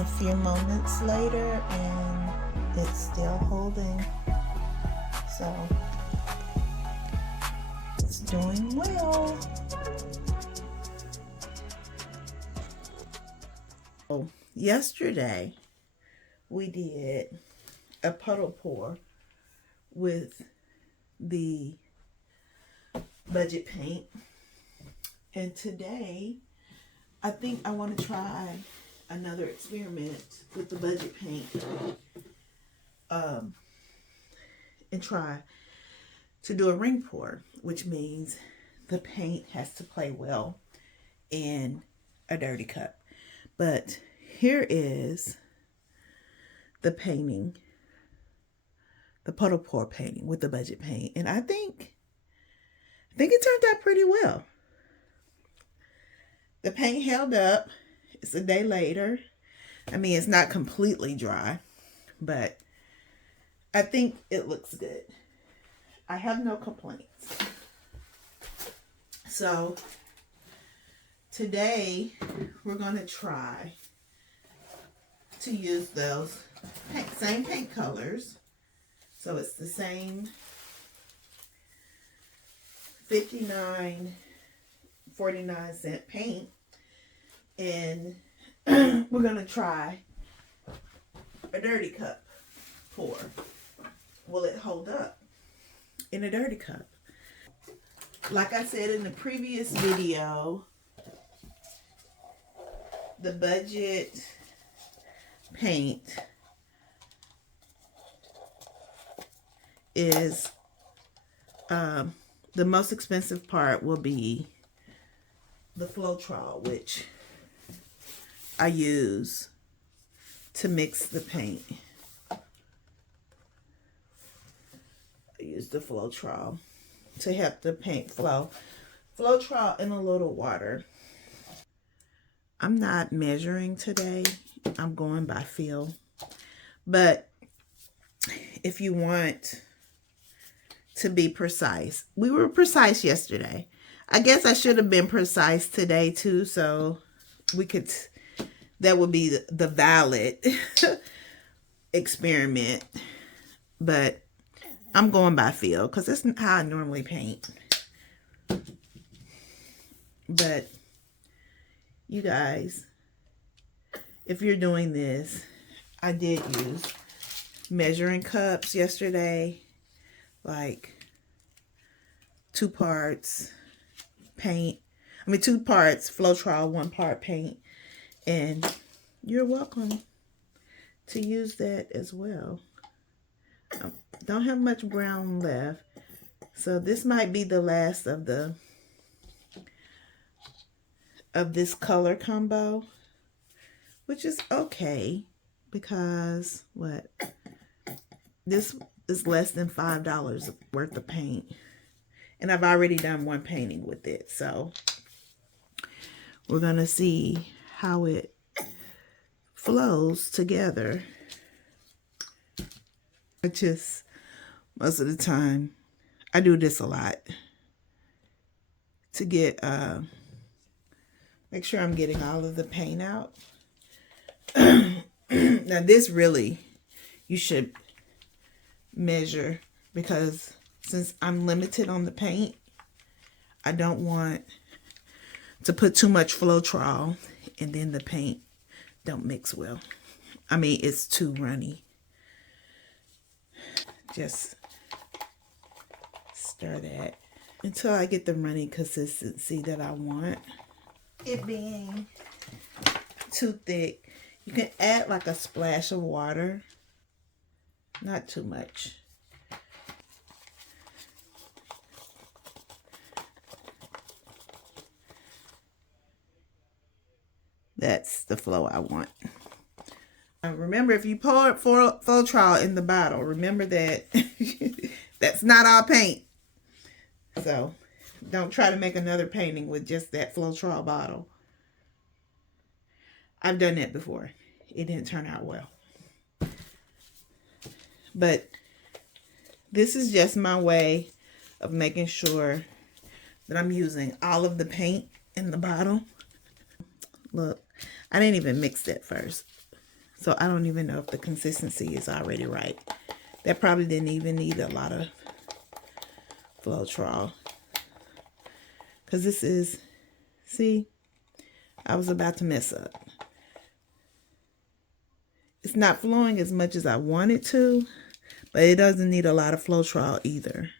a few moments later and it's still holding, so it's doing well. So yesterday we did a puddle pour with the budget paint, and today I think I want to try another experiment with the budget paint, and try to do a ring pour, which means the paint has to play well in a dirty cup. But here is the painting, the puddle pour painting with the budget paint, and I think it turned out pretty well. The paint held up. It's a day later. I mean, it's not completely dry, but I think it looks good. I have no complaints. So today we're going to try to use those same paint colors. So it's the same 49 paint, and we're gonna try a dirty cup pour. Will it hold up in a dirty cup? Like I said in the previous video, the budget paint is the most expensive part will be the Floetrol, which I use to mix the paint. I use the Floetrol to help the paint flow. Floetrol in a little water. I'm not measuring today. I'm going by feel. But if you want to be precise, we were precise yesterday. I guess I should have been precise today too, so we could, that would be the valid experiment. But I'm going by feel because that's how I normally paint. But you guys, if you're doing this, I did use measuring cups yesterday, like 2 parts paint. I mean 2 parts Floetrol, 1 part paint. And you're welcome to use that as well. Don't have much brown left, so this might be the last of this color combo, which is okay because this is less than $5 worth of paint, and I've already done 1 painting with it, so we're gonna see how it flows together. Most of the time I do this a lot to get make sure I'm getting all of the paint out. Now this really, you should measure, because since I'm limited on the paint, I don't want to put too much Floetrol and then the paint don't mix well. I mean, it's too runny. Just stir that until I get the runny consistency that I want. It being too thick, you can add like a splash of water, not too much. That's the flow I want. Remember, if you pour Floetrol in the bottle, remember that that's not all paint. So don't try to make another painting with just that Floetrol bottle. I've done that before. It didn't turn out well. But this is just my way of making sure that I'm using all of the paint in the bottle. Look, I didn't even mix that first. So I don't even know if the consistency is already right. That probably didn't even need a lot of Floetrol. Because this is, see, I was about to mess up. It's not flowing as much as I want it to, but it doesn't need a lot of Floetrol either.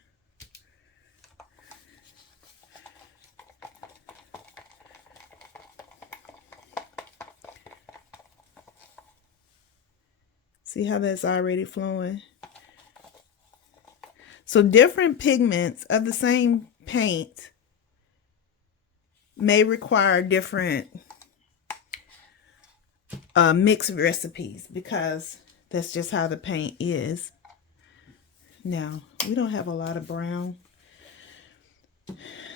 See how that's already flowing? So different pigments of the same paint may require different mixed recipes, because that's just how the paint is. Now, we don't have a lot of brown.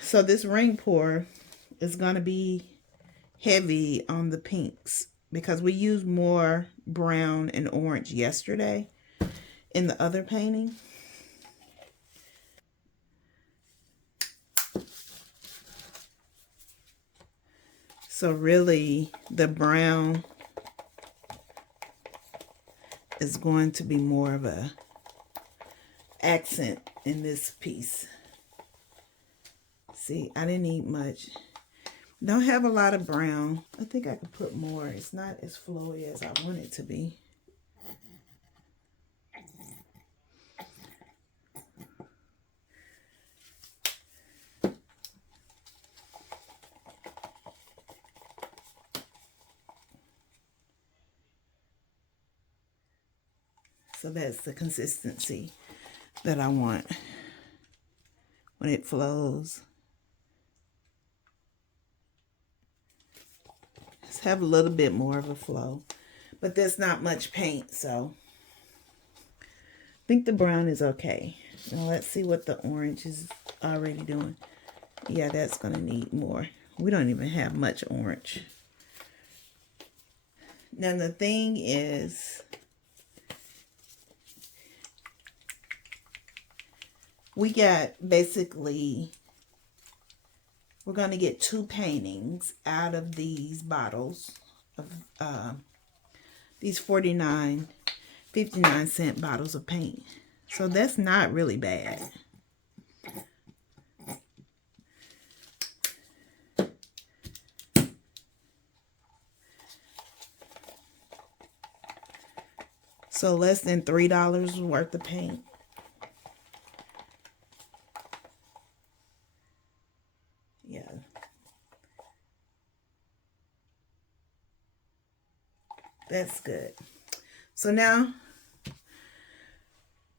So this ring pour is going to be heavy on the pinks because we used more brown and orange yesterday in the other painting. So really the brown is going to be more of a accent in this piece. See, I didn't need much. Don't have a lot of brown. I think I could put more. It's not as flowy as I want it to be. So that's the consistency that I want when it flows. Let's have a little bit more of a flow, but there's not much paint, so I think the brown is okay. Now let's see what the orange is already doing. Yeah, that's gonna need more. We don't even have much orange. Now the thing is, we got basically, we're going to get 2 paintings out of these bottles of these 59 bottles of paint. So that's not really bad. So less than $3 worth of paint. Yeah. That's good. So now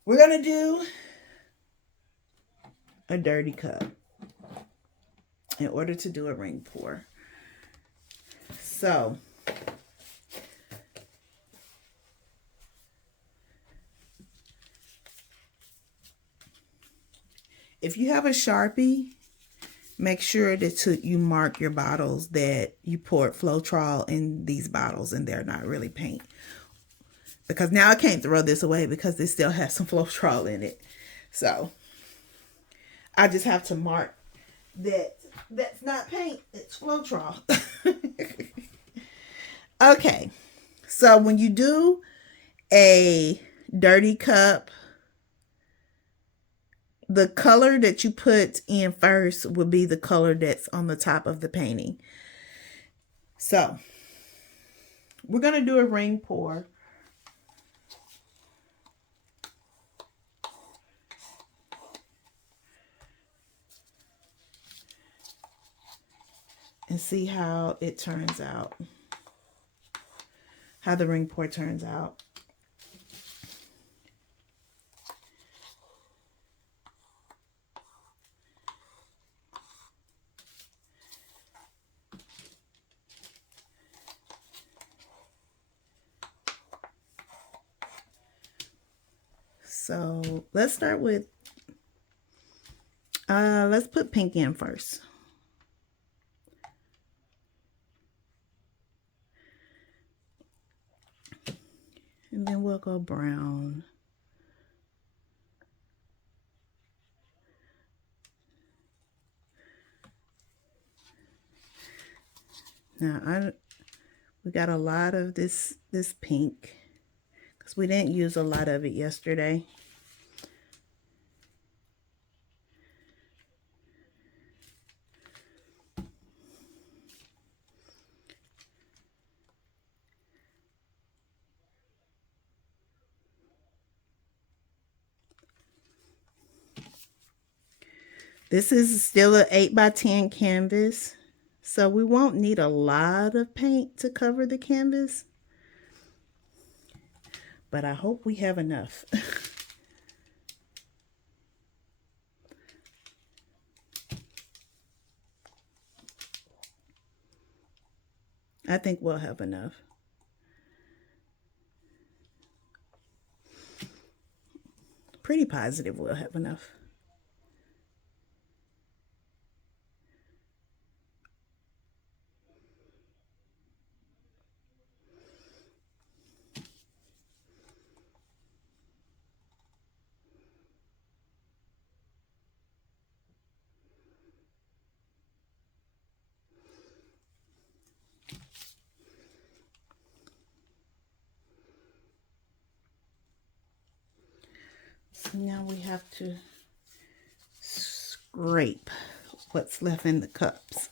we're going to do a dirty cup in order to do a ring pour. So if you have a Sharpie, make sure that you mark your bottles that you poured Floetrol in these bottles and they're not really paint. Because now I can't throw this away because they still have some Floetrol in it. So I just have to mark that that's not paint, it's Floetrol. Okay, so when you do a dirty cup, the color that you put in first will be the color that's on the top of the painting. So we're going to do a ring pour. And see how it turns out. How the ring pour turns out. So let's start with, let's put pink in first. And then we'll go brown. Now, We got a lot of this pink because we didn't use a lot of it yesterday. This is still an 8x10 canvas, so we won't need a lot of paint to cover the canvas, but I hope we have enough. I think we'll have enough. Pretty positive we'll have enough. So now we have to scrape what's left in the cups.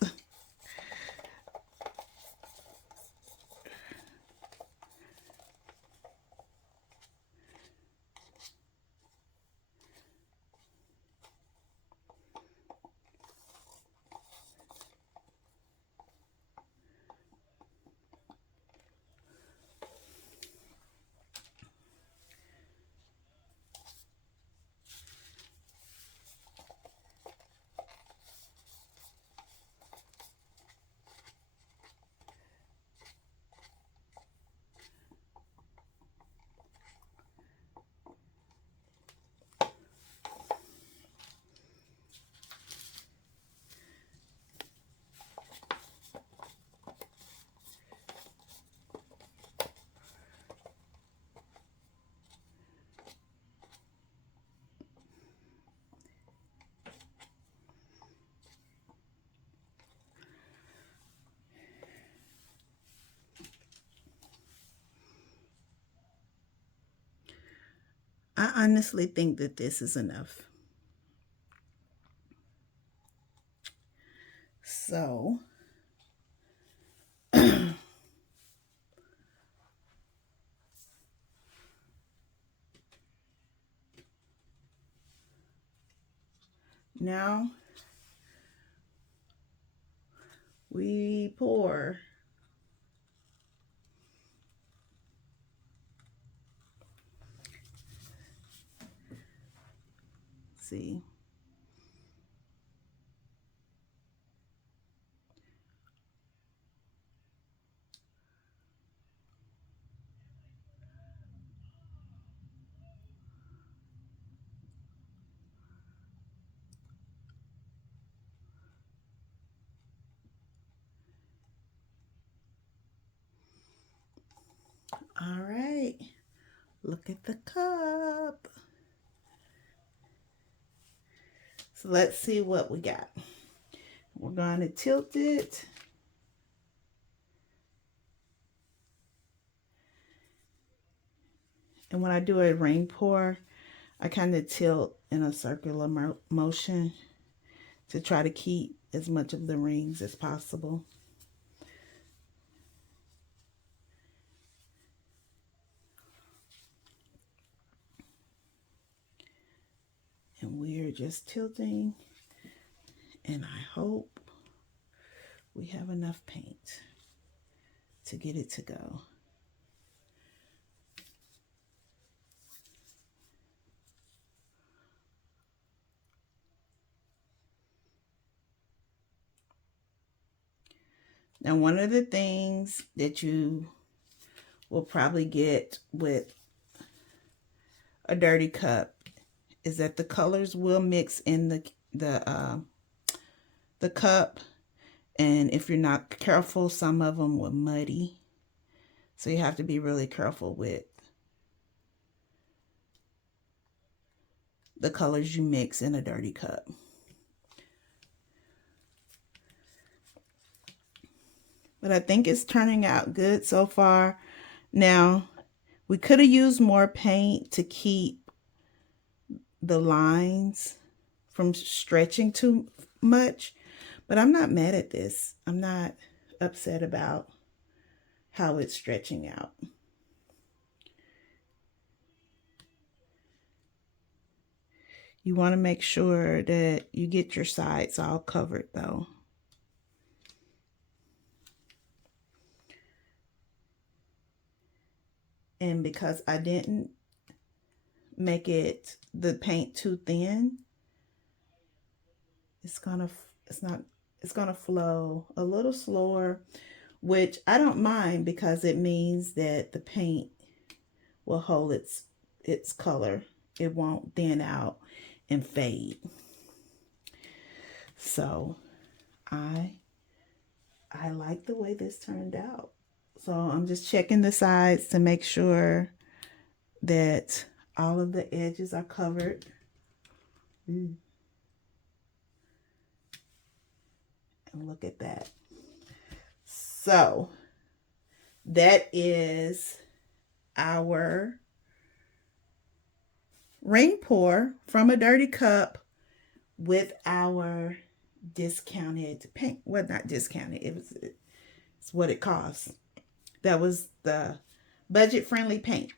I honestly think that this is enough. So now we pour. See. All right. Look at the cup. So let's see what we got. We're going to tilt it. And when I do a rain pour, I kind of tilt in a circular motion to try to keep as much of the rings as possible. And we're just tilting, and I hope we have enough paint to get it to go. Now, one of the things that you will probably get with a dirty cup is that the colors will mix in the cup, and if you're not careful, some of them will muddy. So you have to be really careful with the colors you mix in a dirty cup. But I think it's turning out good so far. Now, we could have used more paint to keep the lines from stretching too much, but I'm not mad at this. I'm not upset about how it's stretching out. You want to make sure that you get your sides all covered though. And because I didn't make the paint too thin, it's gonna flow a little slower, which I don't mind because it means that the paint will hold its color. It won't thin out and fade. So I like the way this turned out. So I'm just checking the sides to make sure that all of the edges are covered. And look at that. So that is our ring pour from a dirty cup with our discounted paint. Well, not discounted. It's what it costs. That was the budget-friendly paint.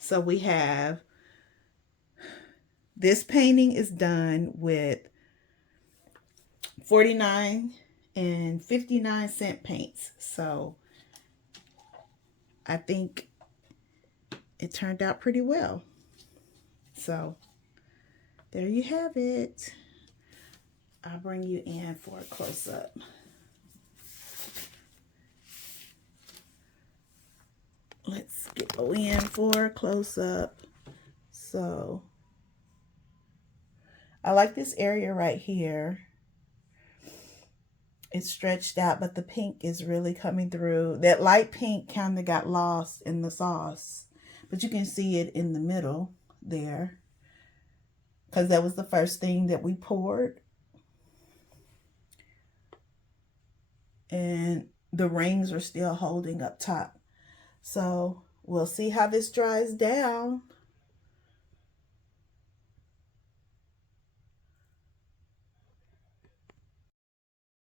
So we have, this painting is done with 49 and 59-cent paints. So I think it turned out pretty well. So there you have it. I'll bring you in for a close-up. Let's go in for a close-up. So I like this area right here. It's stretched out, but the pink is really coming through. That light pink kind of got lost in the sauce, but you can see it in the middle there because that was the first thing that we poured. And the rings are still holding up top. So we'll see how this dries down.